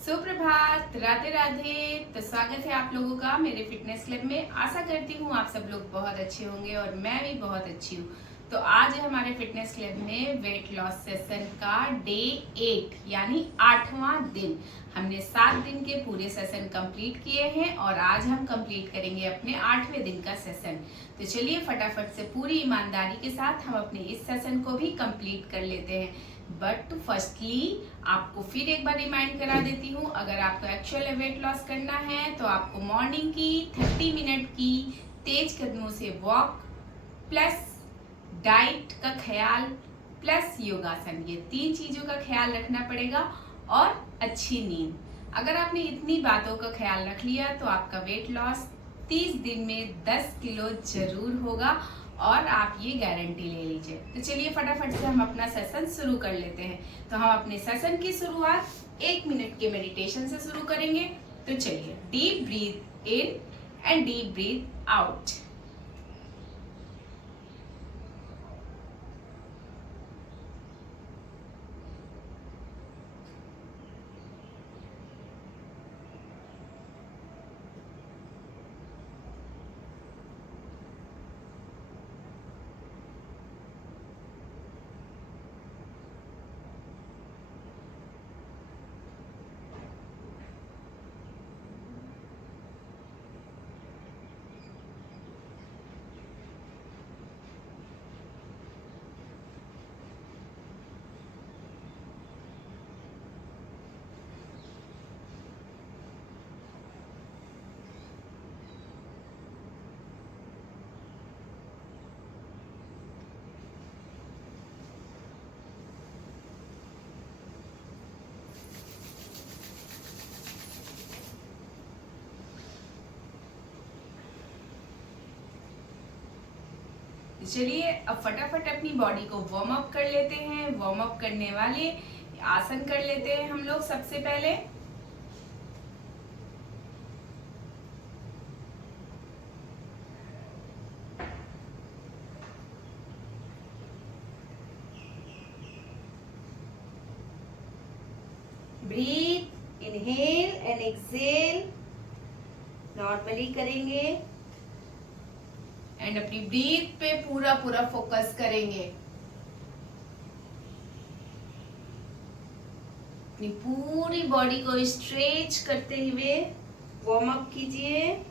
सुप्रभात, राधे राधे। तो स्वागत है आप लोगों का मेरे फिटनेस क्लब में। आशा करती हूँ आप सब लोग बहुत अच्छे होंगे और मैं भी बहुत अच्छी हूँ। तो आज हमारे फिटनेस क्लब में वेट लॉस सेशन का डे 8 यानी 8वां दिन। हमने 7 दिन के पूरे सेशन कंप्लीट किए हैं और आज हम कंप्लीट करेंगे अपने 8वें दिन का सेशन। तो चलिए फटाफट से पूरी ईमानदारी के साथ हम अपने इस सेशन को भी कंप्लीट कर लेते हैं। बट फर्स्टली आपको फिर एक बार रिमाइंड करा देती हूँ, अगर आपको एक्चुअल वेट लॉस करना है तो आपको मॉर्निंग की 30 मिनट की तेज कदमों से वॉक प्लस डाइट का ख्याल प्लस योगासन, ये 3 चीजों का ख्याल रखना पड़ेगा और अच्छी नींद। अगर आपने इतनी बातों का ख्याल रख लिया तो आपका वेट लॉस 30 दिन में 10 किलो जरूर होगा और आप ये गारंटी ले लीजिए। तो चलिए फटाफट से हम अपना सेशन शुरू कर लेते हैं। तो हम अपने सेशन की शुरुआत 1 मिनट के मेडिटेशन से शुरू करेंगे। तो चलिए deep breath in and deep breath out. चलिए अब फटाफट अपनी बॉडी को वार्म अप कर लेते हैं। वार्म अप करने वाले आसन कर लेते हैं हम लोग। सबसे पहले breath, inhale and exhale normally करेंगे एंड अपनी ब्रीथ पे पूरा पूरा फोकस करेंगे। अपनी पूरी बॉडी को स्ट्रेच करते हुए वार्म अप कीजिए।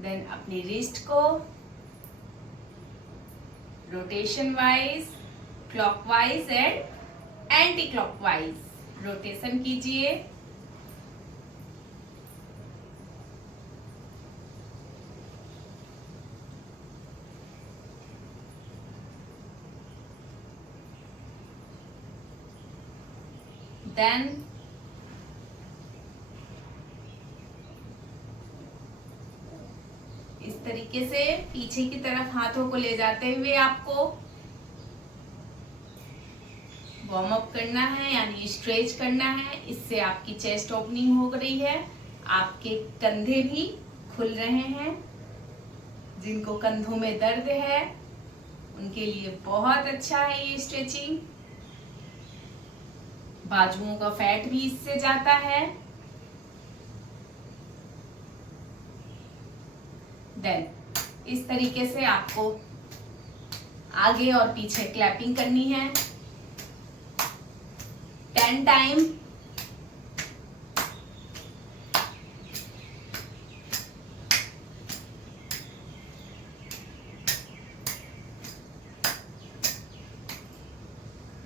देन अपनी रिस्ट को rotation wise, clockwise and anti clockwise rotation कीजिए। देन इस तरीके से पीछे की तरफ हाथों को ले जाते हुए आपको वार्म अप करना है यानी स्ट्रेच करना है। इससे आपकी चेस्ट ओपनिंग हो रही है, आपके कंधे भी खुल रहे हैं। जिनको कंधों में दर्द है उनके लिए बहुत अच्छा है ये स्ट्रेचिंग। बाजुओं का फैट भी इससे जाता है। देन इस तरीके से आपको आगे और पीछे क्लैपिंग करनी है 10 टाइम।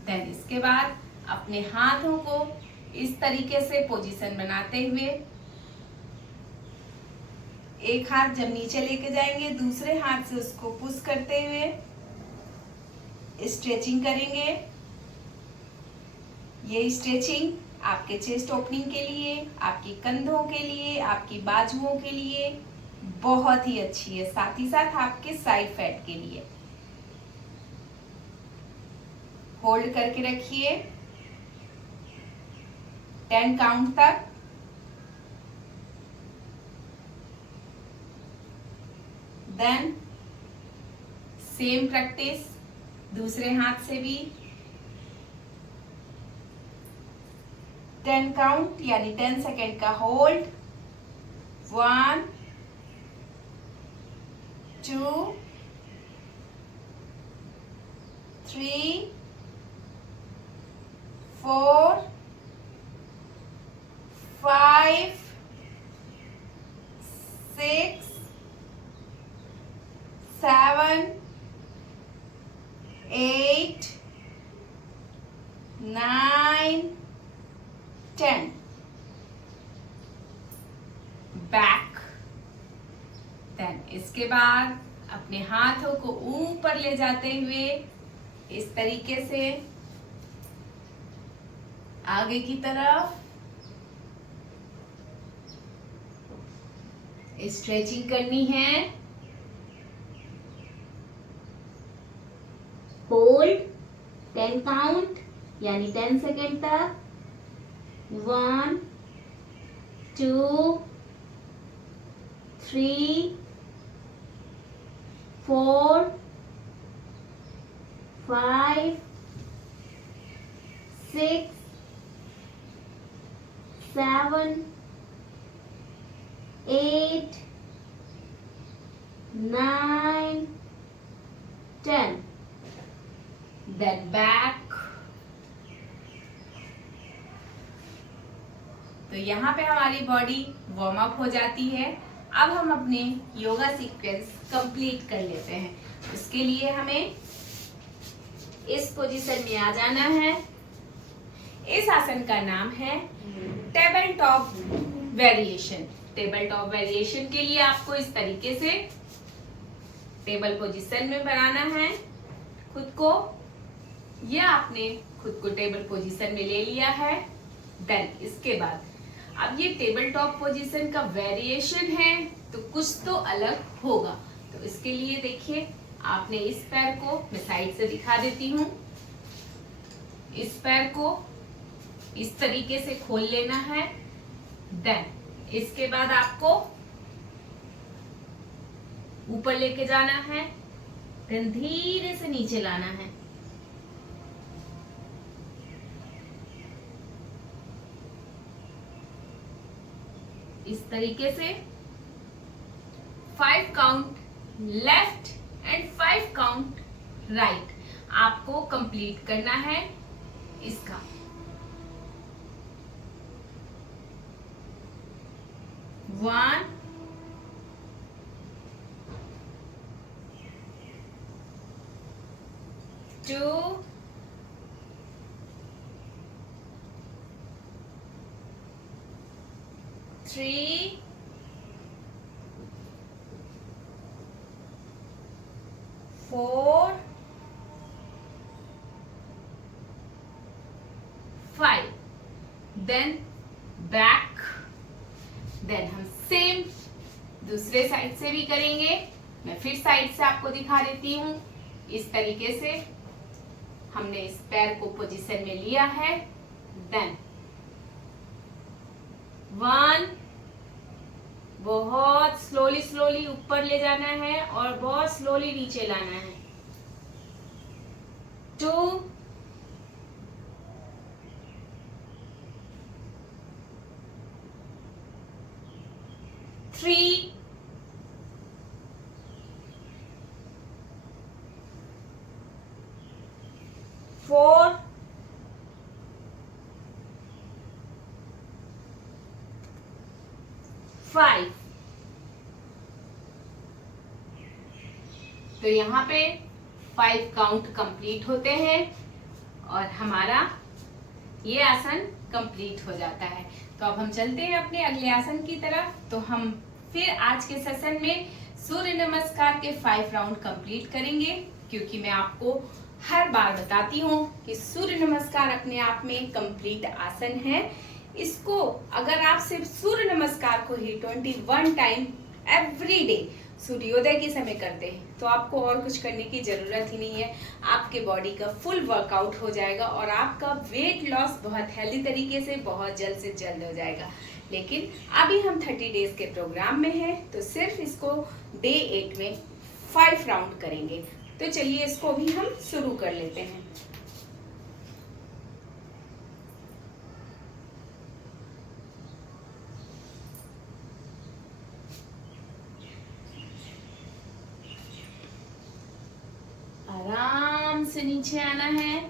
देन इसके बाद अपने हाथों को इस तरीके से पोजीशन बनाते हुए एक हाथ जब नीचे लेके जाएंगे दूसरे हाथ से उसको पुश करते हुए स्ट्रेचिंग करेंगे। ये स्ट्रेचिंग आपके चेस्ट ओपनिंग के लिए, आपके कंधों के लिए, आपकी बाजुओं के लिए बहुत ही अच्छी है, साथ ही साथ आपके साइड फैट के लिए। होल्ड करके रखिए 10 काउंट तक। देन सेम प्रैक्टिस दूसरे हाथ से भी 10 काउंट यानी 10 सेकेंड का होल्ड। 1 2 3 4 5 6 7 8 9 10। बैक। देन इसके बाद अपने हाथों को ऊपर ले जाते हुए इस तरीके से आगे की तरफ स्ट्रेचिंग करनी है। होल्ड 10 काउंट यानी 10 सेकेंड तक। 1 2 3 4 5 6 7 8 9 10। Then back। तो यहाँ पे हमारी बॉडी वार्म अप हो जाती है। अब हम अपने योगा सीक्वेंस कंप्लीट कर लेते हैं। उसके लिए हमें इस पोजीशन में आ जाना है। इस आसन का नाम है table top variation. Table top variation के लिए आपको इस तरीके से टेबल पोजीशन में बनाना है खुद को। यह आपने खुद को टेबल पोजीशन में ले लिया है। देन इसके बाद अब ये टेबल टॉप पोजीशन का वेरिएशन है तो कुछ तो अलग होगा। तो इसके लिए देखिए, आपने इस पैर को, मैं साइड से दिखा देती हूँ, इस पैर को इस तरीके से खोल लेना है। देन इसके बाद आपको ऊपर लेके जाना है। देन धीरे से नीचे लाना है। इस तरीके से 5 count left and 5 count right आपको कंप्लीट करना है इसका। One, two, three, four, 5। Then back. Then हम सेम दूसरे साइड से भी करेंगे। मैं फिर साइड से आपको दिखा देती हूँ। इस तरीके से हमने इस पैर को पोजीशन में लिया है। देन 1, बहुत स्लोली ऊपर ले जाना है और बहुत स्लोली नीचे लाना है। 2, 3, 4, 5। तो यहाँ पे 5 काउंट कंप्लीट होते हैं और हमारा ये आसन कंप्लीट हो जाता है। तो अब हम चलते हैं अपने अगले आसन की तरफ। तो हम फिर आज के सेशन में सूर्य नमस्कार के 5 राउंड कंप्लीट करेंगे, क्योंकि मैं आपको हर बार बताती हूँ कि सूर्य नमस्कार अपने आप में कंप्लीट आसन है। इसको अगर आप सिर्फ सूर्य नमस्कार को ही 21 टाइम एवरी डे सूर्योदय के समय करते हैं तो आपको और कुछ करने की जरूरत ही नहीं है। आपके बॉडी का फुल वर्कआउट हो जाएगा और आपका वेट लॉस बहुत हेल्दी तरीके से बहुत जल्द से जल्द हो जाएगा। लेकिन अभी हम 30 डेज के प्रोग्राम में हैं तो सिर्फ इसको डे 8 में 5 राउंड करेंगे। तो चलिए इसको भी हम शुरू कर लेते हैं। आराम से नीचे आना है।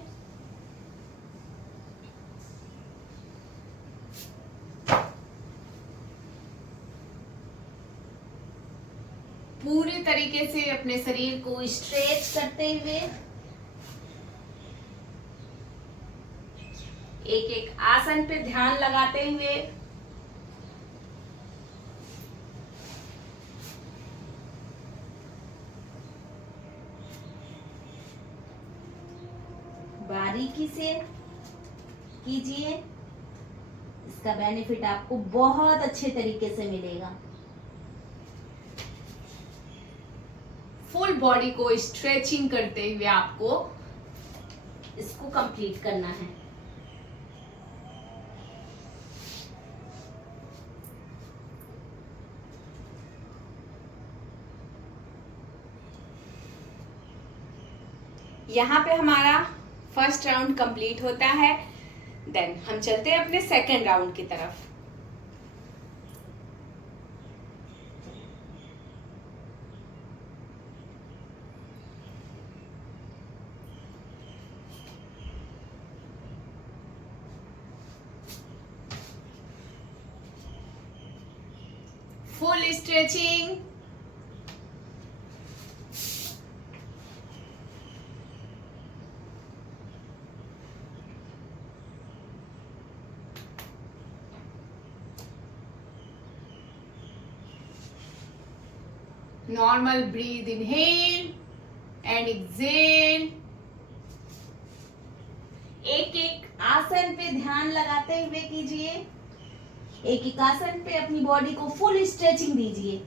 पूरी तरीके से अपने शरीर को स्ट्रेच करते हुए एक एक आसन पे ध्यान लगाते हुए बारीकी से कीजिए। इसका बेनिफिट आपको बहुत अच्छे तरीके से मिलेगा। फुल बॉडी को स्ट्रेचिंग करते हुए आपको इसको कंप्लीट करना है। यहाँ पे हमारा फर्स्ट राउंड कंप्लीट होता है। देन हम चलते हैं अपने सेकेंड राउंड की तरफ। Full stretching. Normal breath inhale and exhale. एक एक आसन पे ध्यान लगाते हुए कीजिए। एक एक आसन पे अपनी बॉडी को फुल स्ट्रेचिंग दीजिए।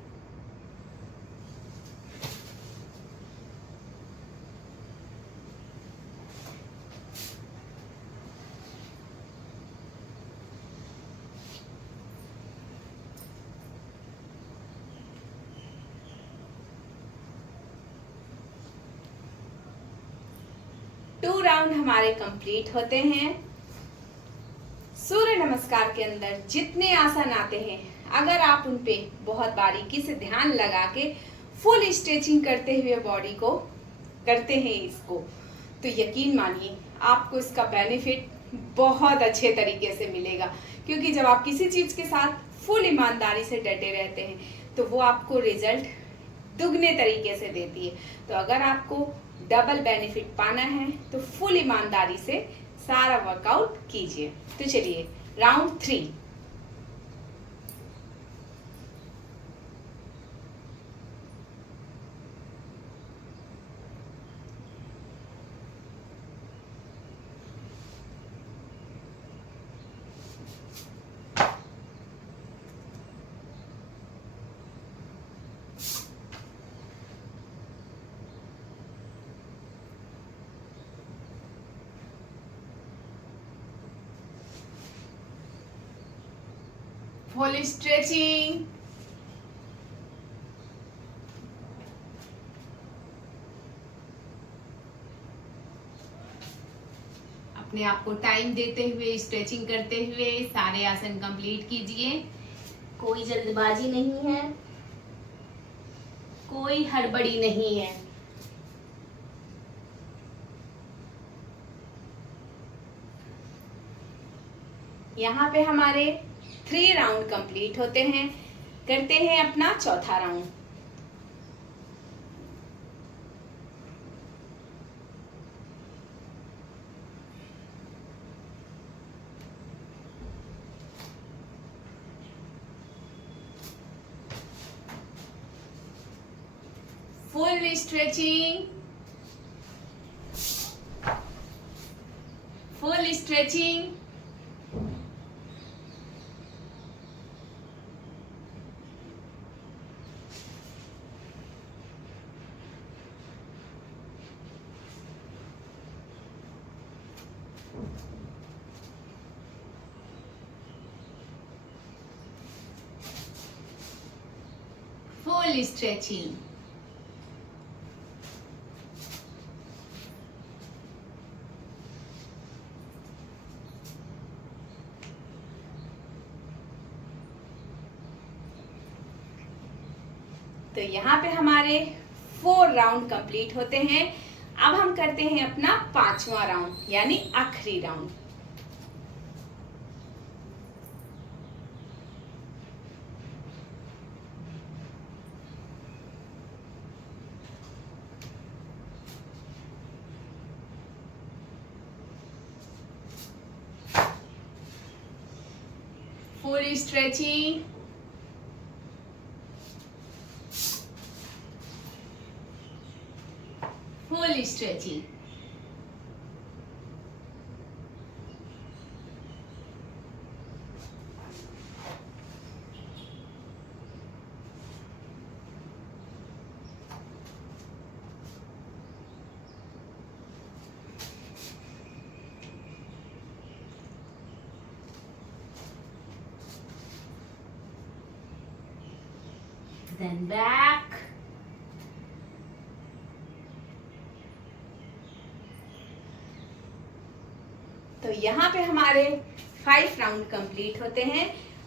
टू राउंड हमारे कंप्लीट होते हैं। सूर्य नमस्कार के अंदर जितने आसन आते हैं, अगर आप उन पे बहुत बारीकी से ध्यान लगा के फुल स्ट्रेचिंग करते हुए बॉडी को करते हैं इसको, तो यकीन मानिए आपको इसका बेनिफिट बहुत अच्छे तरीके से मिलेगा। क्योंकि जब आप किसी चीज के साथ फुल ईमानदारी से डटे रहते हैं तो वो आपको रिजल्ट दुगने तरीके से देती है। तो अगर आपको डबल बेनिफिट पाना है तो फुल ईमानदारी से सारा वर्कआउट कीजिए। तो चलिए राउंड 3। Full stretching. अपने आप को टाइम देते हुए स्ट्रेचिंग करते हुए सारे आसन कंप्लीट कीजिए। कोई जल्दबाजी नहीं है, कोई हड़बड़ी नहीं है। यहाँ पे हमारे 3 राउंड कंप्लीट होते हैं। करते हैं अपना चौथा round. Full stretching, full stretching. full stretching. तो यहाँ पे हमारे 4 राउंड कंप्लीट होते हैं। अब हम करते हैं अपना 5वां राउंड यानी आखिरी round. Full stretching, full stretching. Then back. तो यहाँ पे हमारे 5 राउंड कंप्लीट होते हैं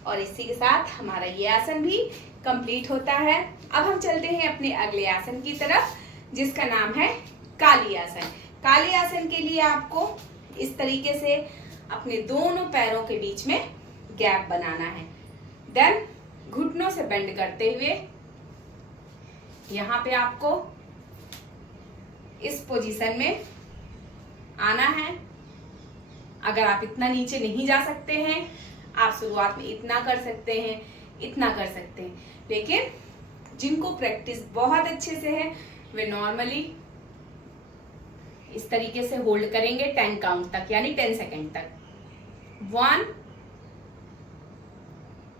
और इसी के साथ हमारा ये आसन भी कंप्लीट होता है। अब हम चलते हैं अपने अगले आसन की तरफ, जिसका नाम है काली आसन। काली आसन के लिए आपको इस तरीके से अपने दोनों पैरों के बीच में गैप बनाना है। देन घुटनों से बेंड करते हुए यहाँ पे आपको इस पोजीशन में आना है। अगर आप इतना नीचे नहीं जा सकते हैं, आप शुरुआत में इतना कर सकते हैं, इतना कर सकते हैं, लेकिन जिनको प्रैक्टिस बहुत अच्छे से है वे नॉर्मली इस तरीके से होल्ड करेंगे 10 काउंट तक यानी 10 सेकेंड तक। 1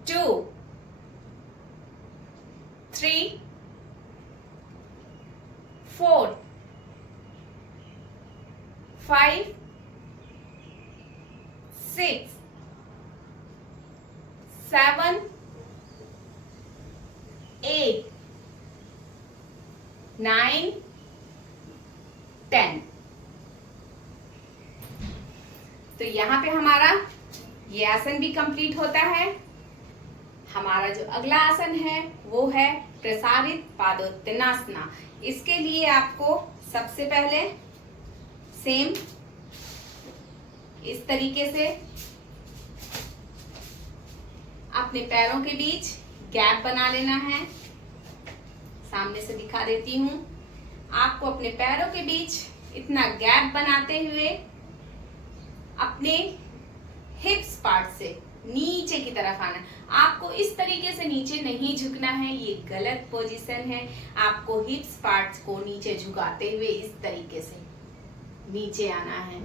2 3 4 5 6 7 8 9 10। तो यहाँ पे हमारा ये आसन भी कंप्लीट होता है। हमारा जो अगला आसन है वो है प्रसारित पादोत्तानासना। इसके लिए आपको सबसे पहले सेम इस तरीके से अपने पैरों के बीच गैप बना लेना है। सामने से दिखा देती हूं। आपको अपने पैरों के बीच इतना गैप बनाते हुए अपने हिप्स पार्ट से नीचे की तरफ आना है। आपको इस तरीके से नीचे नहीं झुकना है, ये गलत पोजीशन है। आपको हिप्स पार्ट्स को नीचे झुकाते हुए इस तरीके से नीचे आना है।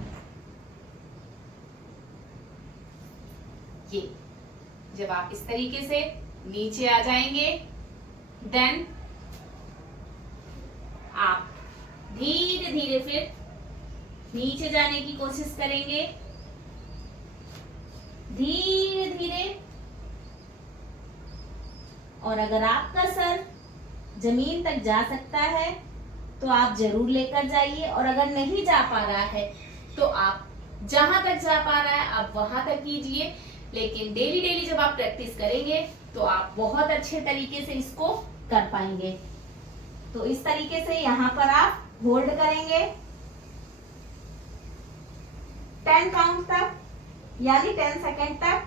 ये जब आप इस तरीके से नीचे आ जाएंगे, देन आप धीरे धीरे फिर नीचे जाने की कोशिश करेंगे, धीरे धीरे। और अगर आपका सर जमीन तक जा सकता है तो आप जरूर लेकर जाइए, और अगर नहीं जा पा रहा है तो आप जहां तक जा पा रहा है आप वहां तक कीजिए। लेकिन डेली डेली जब आप प्रैक्टिस करेंगे तो आप बहुत अच्छे तरीके से इसको कर पाएंगे। तो इस तरीके से यहाँ पर आप होल्ड करेंगे 10 काउंट तक यानी 10 सेकेंड तक।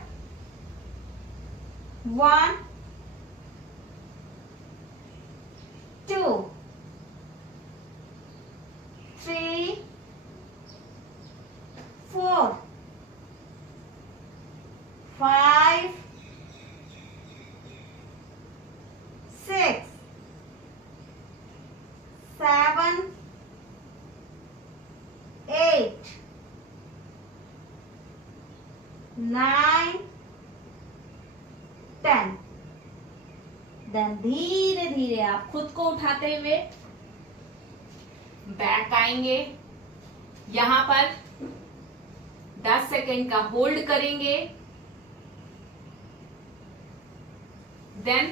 1 2 3 4 5 6 7 8 9 10। देन धीरे धीरे आप खुद को उठाते हुए बैक आएंगे। यहाँ पर 10 सेकेंड का होल्ड करेंगे, देन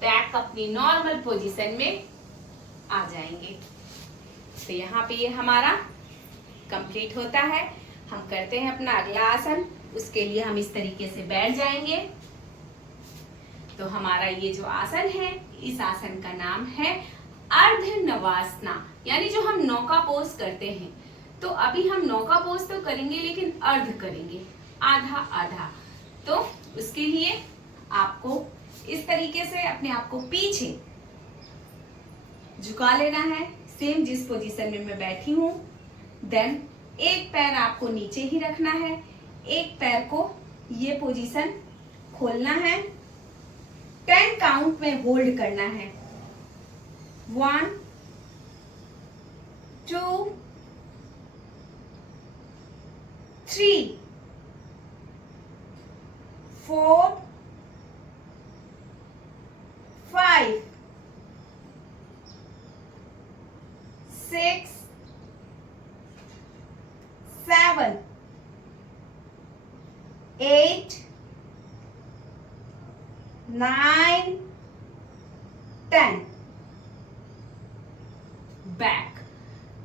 बैक अपनी नॉर्मल पोजीशन में आ जाएंगे। तो यहाँ पे ये हमारा कंप्लीट होता है। हम करते हैं अपना अगला आसन। उसके लिए हम इस तरीके से बैठ जाएंगे। तो हमारा ये जो आसन है, इस आसन का नाम है अर्ध नवासना, यानी जो हम नौका पोज करते हैं। तो अभी हम नौका पोज तो करेंगे लेकिन अर्ध करेंगे, आधा आधा। तो उसके लिए आपको इस तरीके से अपने आप को पीछे झुका लेना है, सेम जिस पोजीशन में मैं बैठी हूं। देन एक पैर आपको नीचे ही रखना है, एक पैर को ये पोजीशन खोलना है, 10 काउंट में होल्ड करना है। 1 2 3 4 5 6 7 8 9 10। बैक।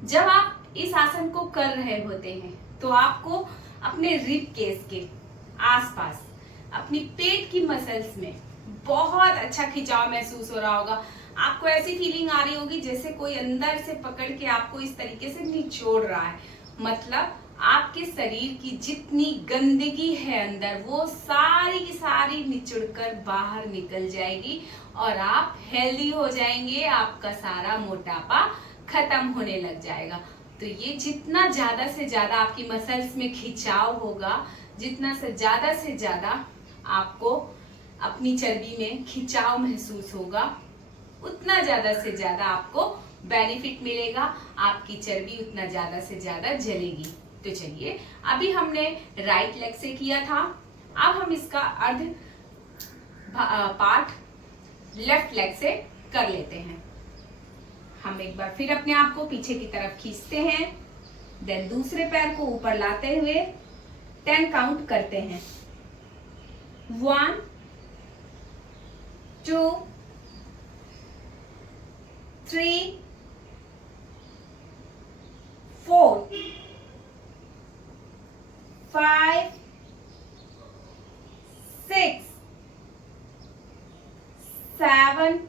जब आप इस आसन को कर रहे होते हैं तो आपको अपने रिब केस के आसपास अपनी पेट की मसल्स में बहुत अच्छा खिंचाव महसूस हो रहा होगा। आपको ऐसी फीलिंग आ रही होगी जैसे कोई अंदर से पकड़ के आपको इस तरीके से निचोड़ रहा है। मतलब आपके शरीर की जितनी गंदगी है अंदर, वो सारी की सारी निचुड़कर बाहर निकल जाएगी और आप हेल्दी हो जाएंगे। आपका सारा मोटापा खत्म होने लग जाएगा। तो ये जितना ज्यादा से ज्यादा आपकी मसल्स में खिंचाव होगा, जितना से ज्यादा आपको अपनी चर्बी में खिंचाव महसूस होगा, उतना ज्यादा से ज्यादा आपको बेनिफिट मिलेगा। आपकी चर्बी उतना ज्यादा से ज्यादा जलेगी। तो चलिए, अभी हमने राइट लेग से किया था, अब हम इसका अर्ध पार्ट लेफ्ट लेग से कर लेते हैं। हम एक बार फिर अपने आप को पीछे की तरफ खींचते हैं, देन दूसरे पैर को ऊपर लाते हुए 10 काउंट करते हैं। 1 2 3 4 5 6 7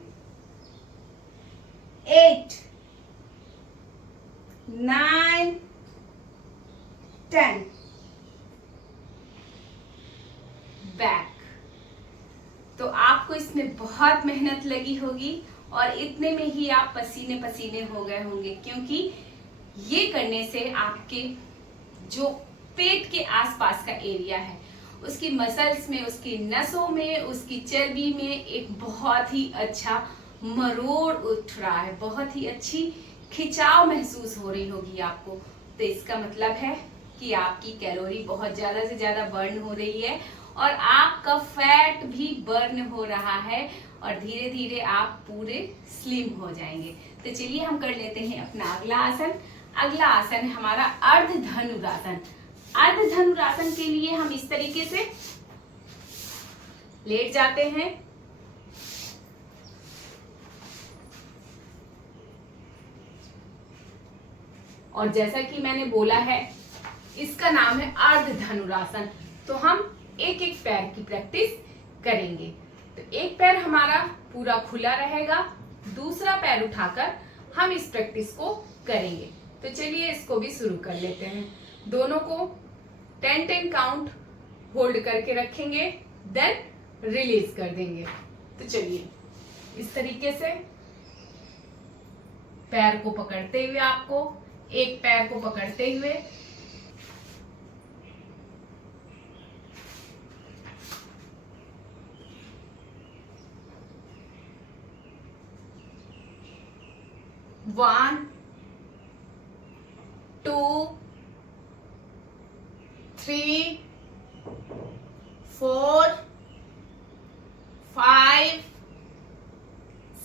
8 9 10। बैक। तो आपको इसमें बहुत मेहनत लगी होगी और इतने में ही आप पसीने पसीने हो गए होंगे, क्योंकि ये करने से आपके जो पेट के आसपास का एरिया है, उसकी मसल्स में, उसकी नसों में, उसकी चर्बी में एक बहुत ही अच्छा मरोड़ उठ रहा है, बहुत ही अच्छी खिंचाव महसूस हो रही होगी आपको। तो इसका मतलब है कि आपकी कैलोरी बहुत ज्यादा से ज्यादा बर्न हो रही है और आपका फैट भी बर्न हो रहा है और धीरे धीरे आप पूरे स्लिम हो जाएंगे। तो चलिए हम कर लेते हैं अपना अगला आसन। अगला आसन है हमारा अर्ध धनुरासन। अर्ध धनुरासन के लिए हम इस तरीके से लेट जाते हैं, और जैसा कि मैंने बोला है, इसका नाम है अर्ध धनुरासन। तो हम एक एक पैर की प्रैक्टिस करेंगे। तो एक पैर हमारा पूरा खुला रहेगा, दूसरा पैर उठाकर हम इस प्रैक्टिस को करेंगे। तो चलिए इसको भी शुरू कर लेते हैं। दोनों को 10-10 काउंट होल्ड करके रखेंगे, देन रिलीज कर देंगे। तो चलिए इस तरीके से पैर को पकड़ते हुए, आपको एक पैर को पकड़ते हुए one 2 3 4 5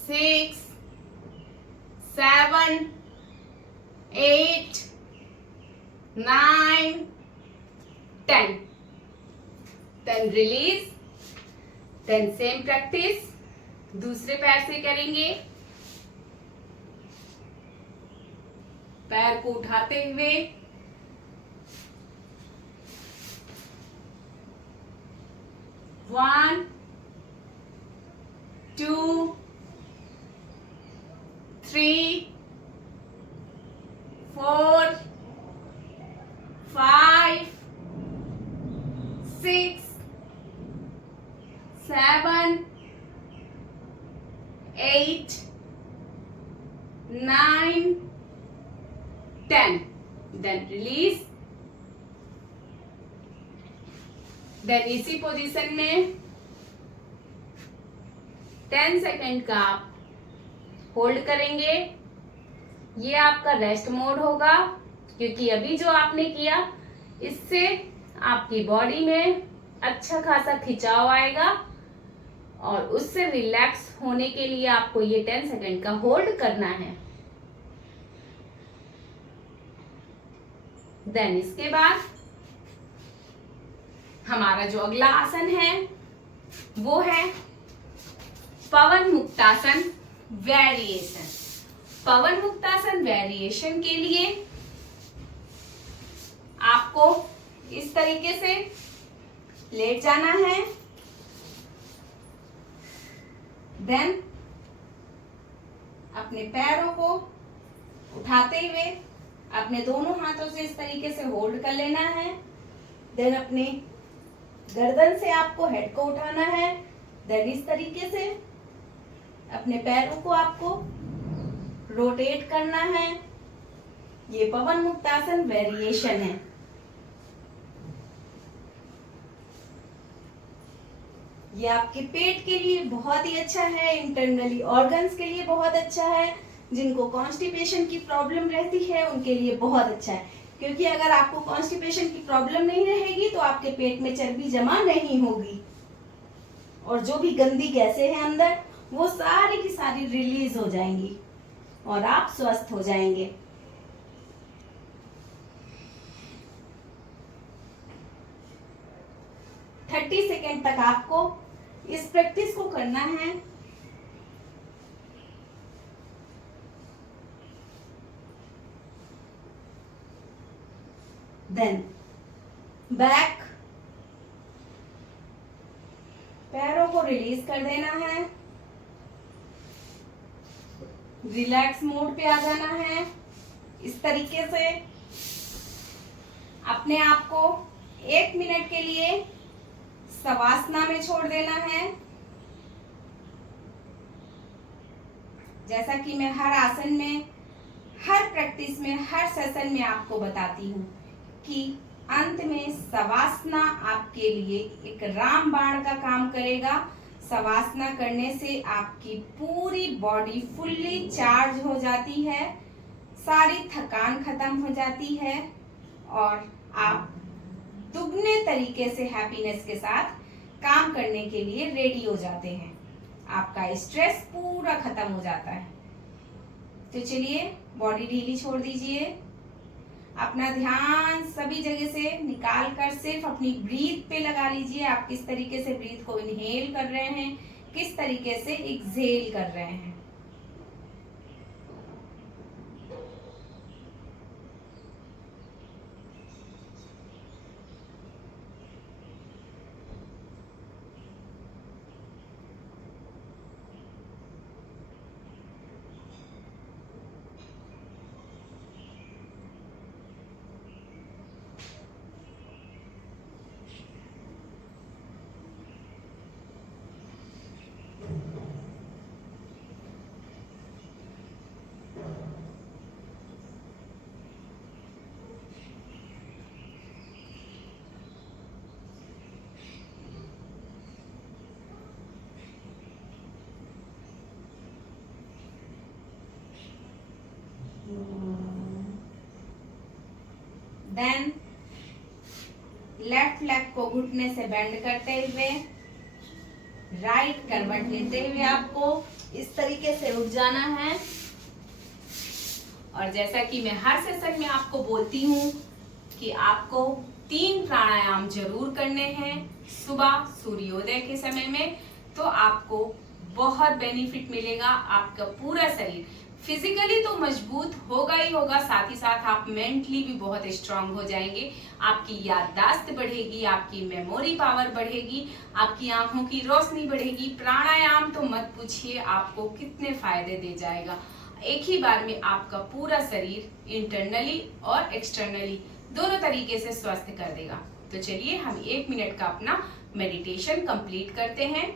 6 7 8 9, 10. Then release. Then same practice दूसरे पैर से करेंगे। पैर को उठाते हुए 1, 2, 3, 4, 5, 6, 7, 8, 9, 10. Then release. Then इसी पोजीशन में 10 सेकेंड का आप होल्ड करेंगे। ये आपका रेस्ट मोड होगा, क्योंकि अभी जो आपने किया इससे आपकी बॉडी में अच्छा खासा खिंचाव आएगा और उससे रिलैक्स होने के लिए आपको ये 10 सेकेंड का होल्ड करना है। देन इसके बाद हमारा जो अगला आसन है वो है पवन मुक्तासन वेरिएशन। पवन मुक्तासन वेरिएशन के लिए आपको इस तरीके से लेट जाना है। देन अपने पैरों को उठाते हुए अपने दोनों हाथों से इस तरीके से होल्ड कर लेना है। देन अपने गर्दन से आपको हेड को उठाना है। देन इस तरीके से अपने पैरों को आपको रोटेट करना है। ये पवन मुक्तासन वेरिएशन है। ये आपके पेट के लिए बहुत ही अच्छा है, इंटरनली ऑर्गन्स के लिए बहुत अच्छा है। जिनको कॉन्स्टिपेशन की प्रॉब्लम रहती है उनके लिए बहुत अच्छा है, क्योंकि अगर आपको कॉन्स्टिपेशन की प्रॉब्लम नहीं रहेगी तो आपके पेट में चर्बी जमा नहीं होगी और जो भी गंदी गैसें हैं अंदर वो सारी की सारी रिलीज हो जाएंगी और आप स्वस्थ हो जाएंगे। थर्टी सेकेंड तक आपको इस प्रैक्टिस को करना है। देन बैक, पैरों को रिलीज कर देना है। रिलैक्स मोड पे आ जाना है। इस तरीके से अपने आप को 1 मिनट के लिए शवासना में छोड़ देना है। जैसा कि मैं हर आसन में, हर प्रैक्टिस में, हर सेशन में आपको बताती हूँ कि अंत में शवासना आपके लिए एक रामबाण का काम करेगा। शवासना करने से आपकी पूरी बॉडी फुल्ली चार्ज हो जाती है, सारी थकान खत्म हो जाती है और आप दुगने तरीके से हैप्पीनेस के साथ काम करने के लिए रेडी हो जाते हैं। आपका स्ट्रेस पूरा खत्म हो जाता है। तो चलिए, बॉडी ढीली छोड़ दीजिए। अपना ध्यान सभी जगह से निकाल कर सिर्फ अपनी ब्रीथ पे लगा लीजिए। आप किस तरीके से ब्रीथ को इनहेल कर रहे हैं, किस तरीके से एक्सहेल कर रहे हैं। देन लेफ्ट लेग को घुटने से बेंड करते हुए राइट करवट लेते हुए आपको इस तरीके से उठ जाना है। और जैसा कि मैं हर सेशन में आपको बोलती हूँ कि आपको 3 प्राणायाम जरूर करने हैं सुबह सूर्योदय के समय में। तो आपको बहुत बेनिफिट मिलेगा। आपका पूरा शरीर फिजिकली तो मजबूत होगा ही होगा, साथ ही साथ आप मेंटली भी बहुत स्ट्रांग हो जाएंगे। आपकी याददाश्त बढ़ेगी, आपकी मेमोरी पावर बढ़ेगी, आपकी आंखों की रोशनी बढ़ेगी। प्राणायाम तो मत पूछिए आपको कितने फायदे दे जाएगा। एक ही बार में आपका पूरा शरीर इंटरनली और एक्सटर्नली दोनों तरीके से स्वस्थ कर देगा। तो चलिए हम 1 मिनट का अपना मेडिटेशन कंप्लीट करते हैं।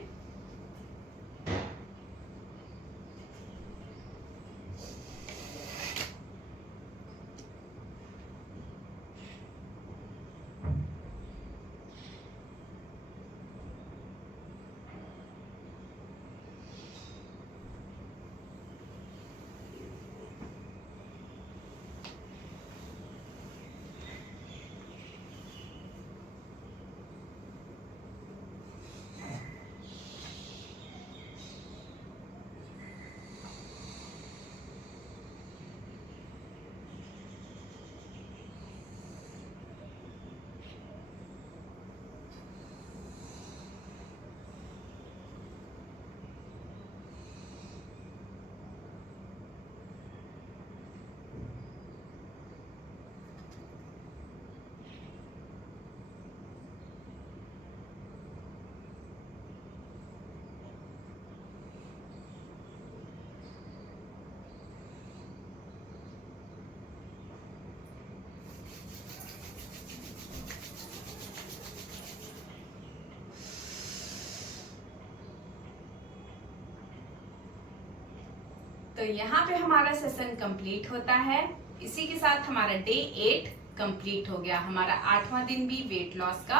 तो यहाँ पे हमारा सेशन कंप्लीट होता है। इसी के साथ हमारा डे 8 कंप्लीट हो गया। हमारा 8वां दिन भी वेट लॉस का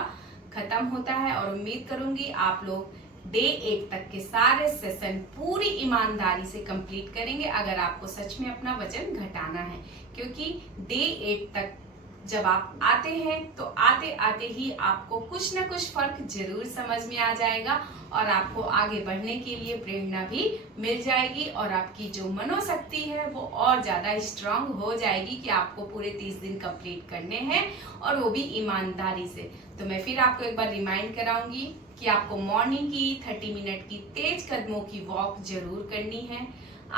खत्म होता है और उम्मीद करूंगी आप लोग डे 8 तक के सारे सेशन पूरी ईमानदारी से कंप्लीट करेंगे, अगर आपको सच में अपना वजन घटाना है। क्योंकि डे 8 तक जब आप आते हैं तो आते आते ही आपको कुछ ना कुछ फर्क जरूर समझ में आ जाएगा और आपको आगे बढ़ने के लिए प्रेरणा भी मिल जाएगी और आपकी जो मनोशक्ति है वो और ज्यादा स्ट्रांग हो जाएगी कि आपको पूरे 30 दिन कंप्लीट करने हैं और वो भी ईमानदारी से। तो मैं फिर आपको एक बार रिमाइंड कराऊंगी कि आपको मॉर्निंग की 30 मिनट की तेज कदमों की वॉक जरूर करनी है।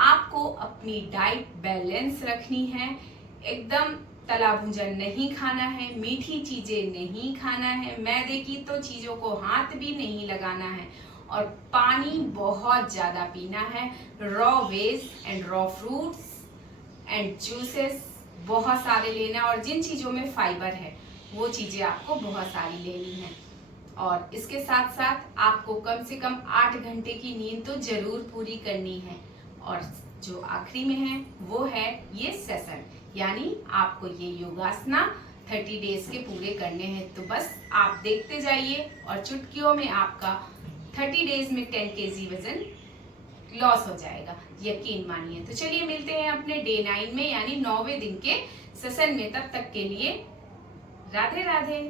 आपको अपनी डाइट बैलेंस रखनी है, एकदम तला भुंजन नहीं खाना है, मीठी चीजें नहीं खाना है, मैदे की तो चीजों को हाथ भी नहीं लगाना है और पानी बहुत ज्यादा पीना है। Raw veg and raw fruits and juices बहुत सारे लेना और जिन चीजों में फाइबर है वो चीजें आपको बहुत सारी लेनी है। और इसके साथ साथ आपको कम से कम 8 घंटे की नींद तो जरूर पूरी करनी है। और जो आखिरी में है वो है ये सेशन, यानी आपको ये योगासना 30 डेज के पूरे करने हैं। तो बस आप देखते जाइए और चुटकियों में आपका 30 डेज में 10 kg वजन लॉस हो जाएगा, यकीन मानिए। तो चलिए मिलते हैं अपने डे 9 में यानी 9वें दिन के सेशन में। तब तक के लिए राधे राधे।